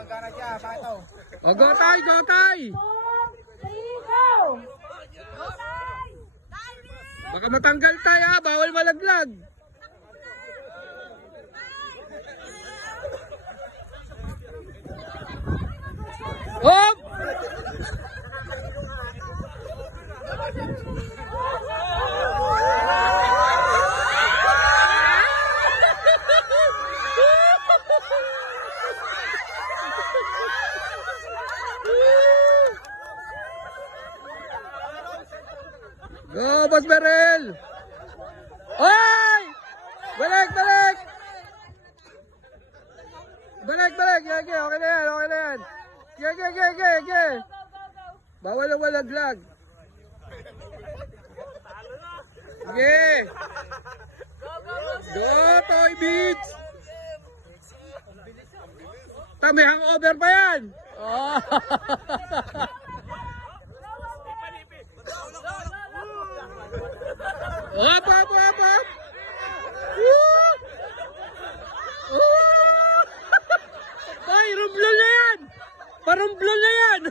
O, go tay, go tay! Baka matanggal tayo ha, bawal malaglag. Hop! Go, Boss Beryl! Oy! Balik, balik! Balik, balik! Yage, okay na yan, okay na yan. Yage, yage, yage! Bawal ang walaglag. Sige! Go, Toy Beach! May hangover pa yan! Oh. Hop, hop, hop, hop! Woo! Ay, rumblon na yan! Parumblon na yan!